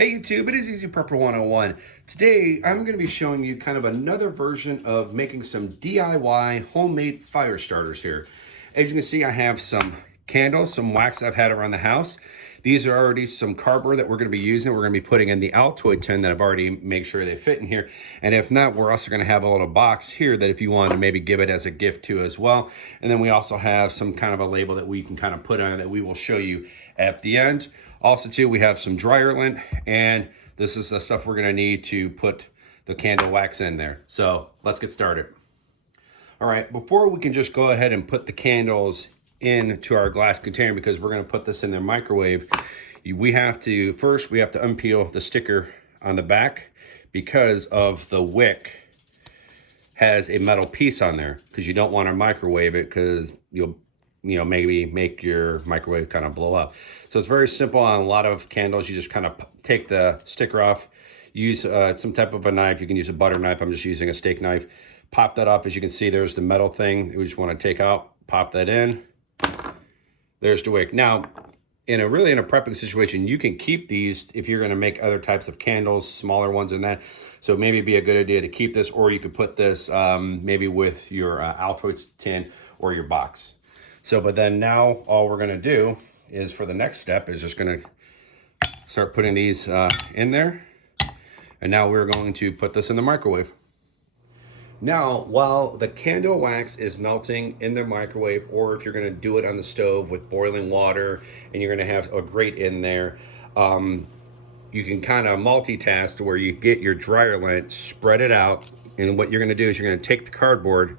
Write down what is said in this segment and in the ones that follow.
Hey YouTube, it is Easy Prepper 101. Today I'm going to be showing you kind of another version of making some DIY homemade fire starters here. As you can see, I have some candles, some wax I've had around the house. These are already some cardboard that we're going to be using. We're going to be putting in the Altoid tin that I've already made sure they fit in here. And if not, we're also going to have a little box here that if you want to maybe give it as a gift to as well. And then we also have some kind of a label that we can kind of put on that we will show you at the end. Also too, we have some dryer lint, and this is the stuff we're gonna need to put the candle wax in there. So let's get started. All right, before we can just go ahead and put the candles into our glass container, because we're gonna put this in the microwave, we have to unpeel the sticker on the back because of the wick has a metal piece on there, because you don't want to microwave it because you'll maybe make your microwave kind of blow up. So it's very simple on a lot of candles. You just kind of take the sticker off, use some type of a knife. You can use a butter knife. I'm just using a steak knife. Pop that off. As you can see, there's the metal thing we just want to take out. Pop that in. There's the wick. Now, in a prepping situation, you can keep these if you're going to make other types of candles, smaller ones than that. So maybe it'd be a good idea to keep this, or you could put this maybe with your Altoids tin or your box. So, but then now all we're gonna do is, for the next step, is just gonna start putting these in there. And now we're going to put this in the microwave. Now, while the candle wax is melting in the microwave, or if you're gonna do it on the stove with boiling water and you're gonna have a grate in there, you can kind of multitask to where you get your dryer lint, spread it out, and what you're gonna do is you're gonna take the cardboard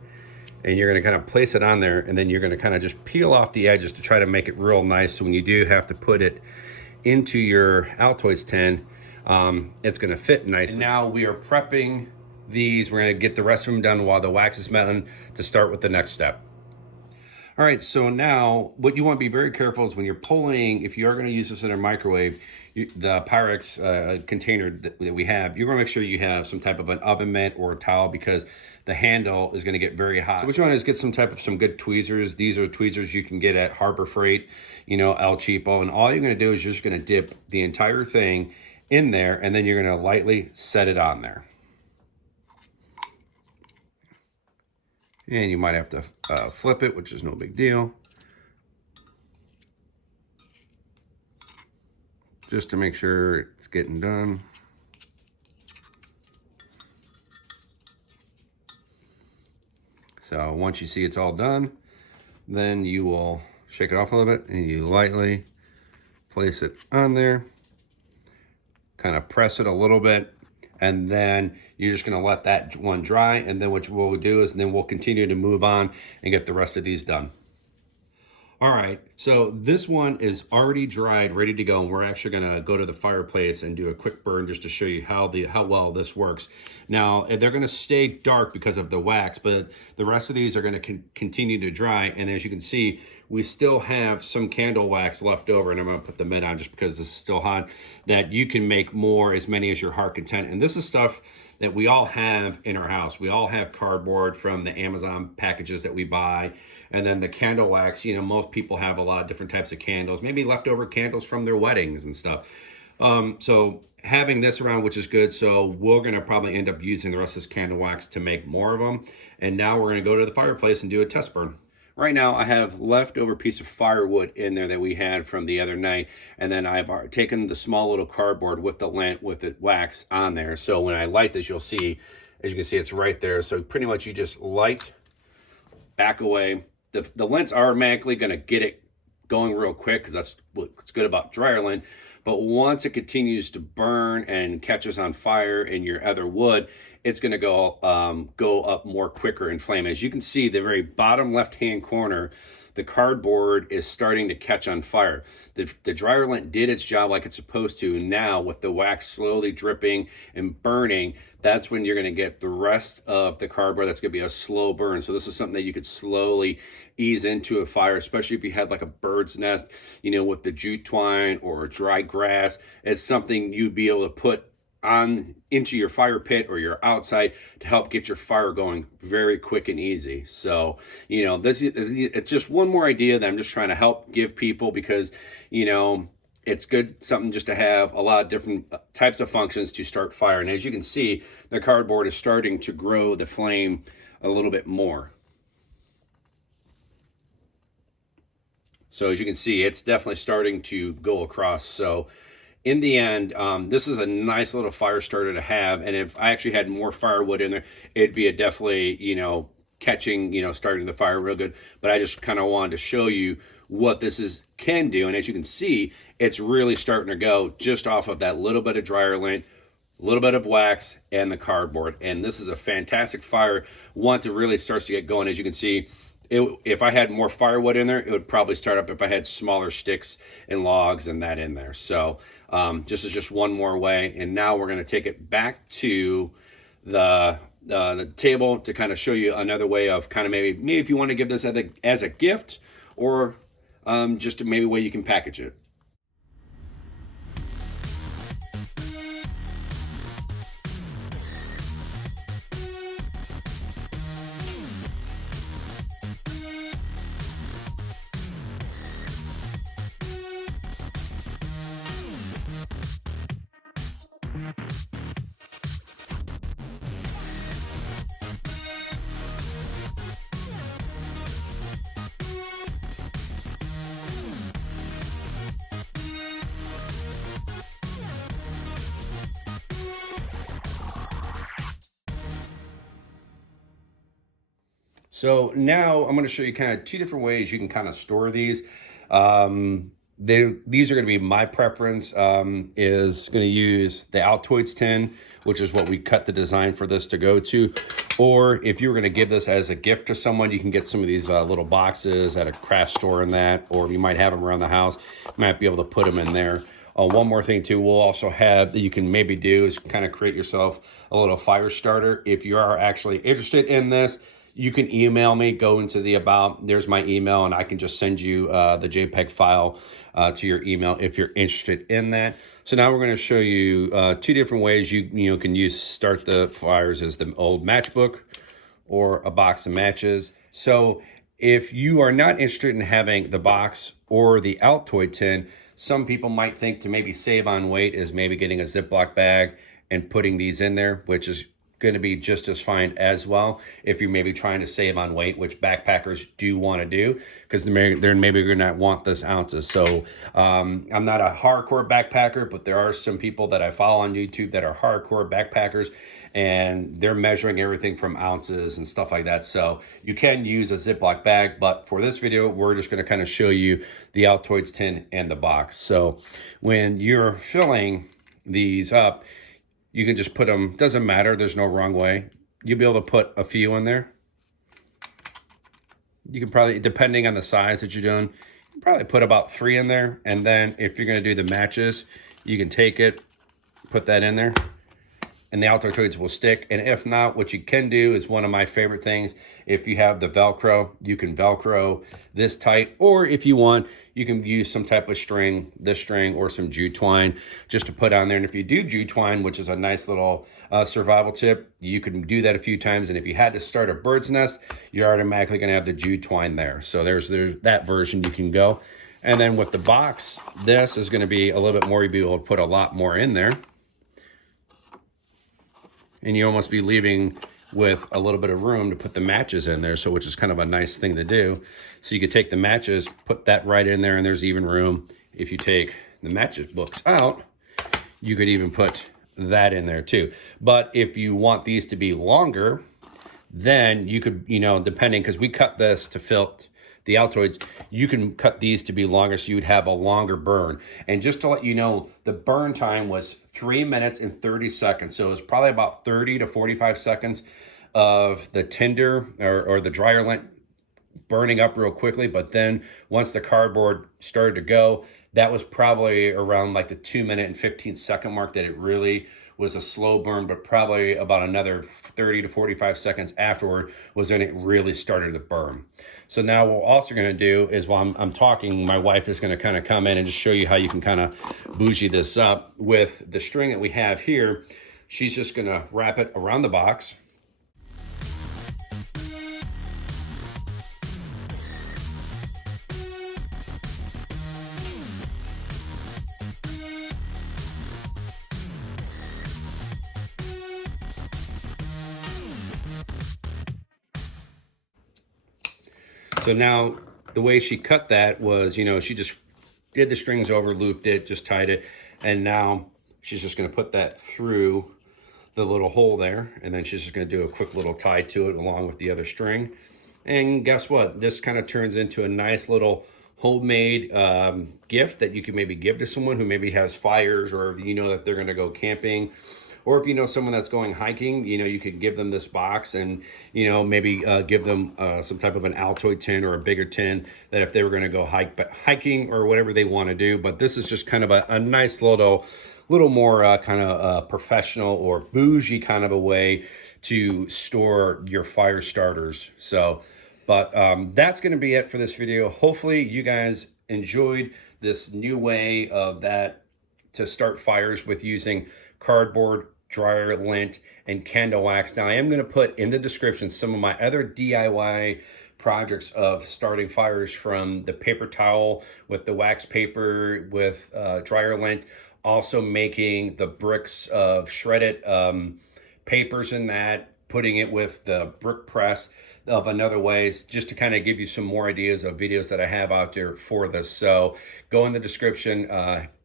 and you're gonna kind of place it on there, and then you're gonna kind of just peel off the edges to try to make it real nice. So when you do have to put it into your Altoids tin, it's gonna fit nicely. And now we are prepping these. We're gonna get the rest of them done while the wax is melting to start with the next step. All right, so now what you want to be very careful is when you're pulling, if you are going to use this in a microwave, the Pyrex container that we have, you're going to make sure you have some type of an oven mitt or a towel, because the handle is going to get very hot. So what you want is get some good tweezers. These are tweezers you can get at Harbor Freight, El Cheapo, and all you're going to do is you're just going to dip the entire thing in there, and then you're going to lightly set it on there. And you might have to flip it, which is no big deal, just to make sure it's getting done. So once you see it's all done, then you will shake it off a little bit and you lightly place it on there, kind of press it a little bit, and then you're just gonna let that one dry, and then what we'll do is then we'll continue to move on and get the rest of these done. All right, so this one is already dried, ready to go, and we're actually gonna go to the fireplace and do a quick burn just to show you how well this works. Now, they're gonna stay dark because of the wax, but the rest of these are gonna continue to dry, and as you can see, we still have some candle wax left over, and I'm gonna put the lid on just because this is still hot, that you can make as many as your heart content. And this is stuff that we all have in our house. We all have cardboard from the Amazon packages that we buy. And then the candle wax, most people have a lot of different types of candles, maybe leftover candles from their weddings and stuff. So having this around, which is good. So we're gonna probably end up using the rest of this candle wax to make more of them. And now we're gonna go to the fireplace and do a test burn. Right now I have leftover piece of firewood in there that we had from the other night, and then I've taken the small little cardboard with the lint with the wax on there. So when I light this, you'll see, as you can see, it's right there. So pretty much you just light, back away. The lint's automatically going to get it going real quick, because that's what's good about dryer lint. But once it continues to burn and catches on fire in your other wood, it's going to go up more quicker in flame. As you can see, the very bottom left-hand corner, the cardboard is starting to catch on fire. The dryer lint did its job like it's supposed to. Now, with the wax slowly dripping and burning, that's when you're going to get the rest of the cardboard. That's going to be a slow burn. So this is something that you could slowly ease into a fire, especially if you had like a bird's nest, with the jute twine or dry grass. It's something you'd be able to put into your fire pit or your outside to help get your fire going very quick and easy. So, it's just one more idea that I'm just trying to help give people, because, it's good, something just to have a lot of different types of functions to start fire. And as you can see, the cardboard is starting to grow the flame a little bit more. So as you can see, it's definitely starting to go across. So in the end, this is a nice little fire starter to have. And if I actually had more firewood in there, it'd be a definitely, catching, starting the fire real good. But I just kind of wanted to show you what this can do. And as you can see, it's really starting to go just off of that little bit of dryer lint, a little bit of wax, and the cardboard. And this is a fantastic fire once it really starts to get going. As you can see, if I had more firewood in there, it would probably start up if I had smaller sticks and logs and that in there. So this is just one more way. And now we're going to take it back to the table to kind of show you another way of kind of maybe if you want to give this as a gift, or just maybe a way you can package it. So now I'm going to show you kind of two different ways you can kind of store these. These are going to be my preference, is going to use the Altoids tin, which is what we cut the design for this to go to. Or if you were going to give this as a gift to someone, you can get some of these little boxes at a craft store and that, or you might have them around the house. You might be able to put them in there. One more thing too, we'll also have that you can maybe do is kind of create yourself a little fire starter. If you are actually interested in this, you can email me, go into the about, there's my email, and I can just send you the JPEG file to your email if you're interested in that. So now we're going to show you two different ways you can start the fires, as the old matchbook or a box of matches. So if you are not interested in having the box or the Altoid tin, some people might think to maybe save on weight is maybe getting a Ziploc bag and putting these in there, which is going to be just as fine as well if you're maybe trying to save on weight, which backpackers do want to do, because they're maybe going to want this ounces. So I'm not a hardcore backpacker, but there are some people that I follow on YouTube that are hardcore backpackers, and they're measuring everything from ounces and stuff like that. So you can use a Ziploc bag, but for this video, we're just going to kind of show you the Altoids tin and the box. So when you're filling these up, you can just put them, doesn't matter, there's no wrong way. You'll be able to put a few in there. You can probably, depending on the size that you're doing, you can probably put about 3 in there. And then if you're gonna do the matches, you can take it, put that in there, and the Altoids will stick. And if not, what you can do is one of my favorite things. If you have the Velcro, you can Velcro this tight, or if you want, you can use some type of string, this string, or some jute twine just to put on there. And if you do jute twine, which is a nice little survival tip, you can do that a few times. And if you had to start a bird's nest, you're automatically gonna have the jute twine there. So there's that version you can go. And then with the box, this is gonna be a little bit more, you'll be able to put a lot more in there. And you almost be leaving with a little bit of room to put the matches in there, so which is kind of a nice thing to do. So you could take the matches, put that right in there, and there's even room. If you take the matches books out, you could even put that in there too. But if you want these to be longer, then you could, depending, because we cut this to fit the Altoids, you can cut these to be longer, so you would have a longer burn. And just to let you know, the burn time was 3 minutes and 30 seconds. So it was probably about 30 to 45 seconds of the tinder or the dryer lint burning up real quickly. But then once the cardboard started to go, that was probably around like the 2 minute and 15 second mark that it really was a slow burn, but probably about another 30 to 45 seconds afterward was when it really started to burn. So now what we're also going to do is, while I'm talking, my wife is going to kind of come in and just show you how you can kind of bougie this up with the string that we have here. She's just going to wrap it around the box. So now the way she cut that was, you know, she just did the strings over, looped it, just tied it, and now she's just going to put that through the little hole there, and then she's just going to do a quick little tie to it along with the other string. And guess what? This kind of turns into a nice little homemade gift that you can maybe give to someone who maybe has fires, or if you know that they're going to go camping, or if you know someone that's going hiking, you know, you could give them this box and, you know, maybe give them some type of an Altoid tin or a bigger tin that if they were going to go hiking or whatever they want to do. But this is just kind of a nice little more kind of professional or bougie kind of a way to store your fire starters. So, but that's going to be it for this video. Hopefully you guys enjoyed this new way of that to start fires with using cardboard, dryer lint, and candle wax. Now I am going to put in the description some of my other DIY projects of starting fires, from the paper towel with the wax paper with dryer lint, also making the bricks of shredded papers in that, putting it with the brick press of another ways, just to kind of give you some more ideas of videos that I have out there for this. So go in the description,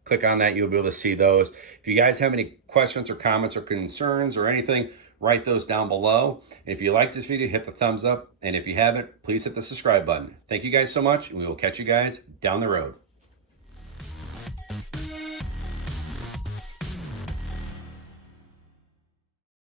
click on that, you'll be able to see those. If you guys have any questions or comments or concerns or anything, write those down below. And if you like this video, hit the thumbs up. And if you haven't, please hit the subscribe button. Thank you guys so much, and we will catch you guys down the road.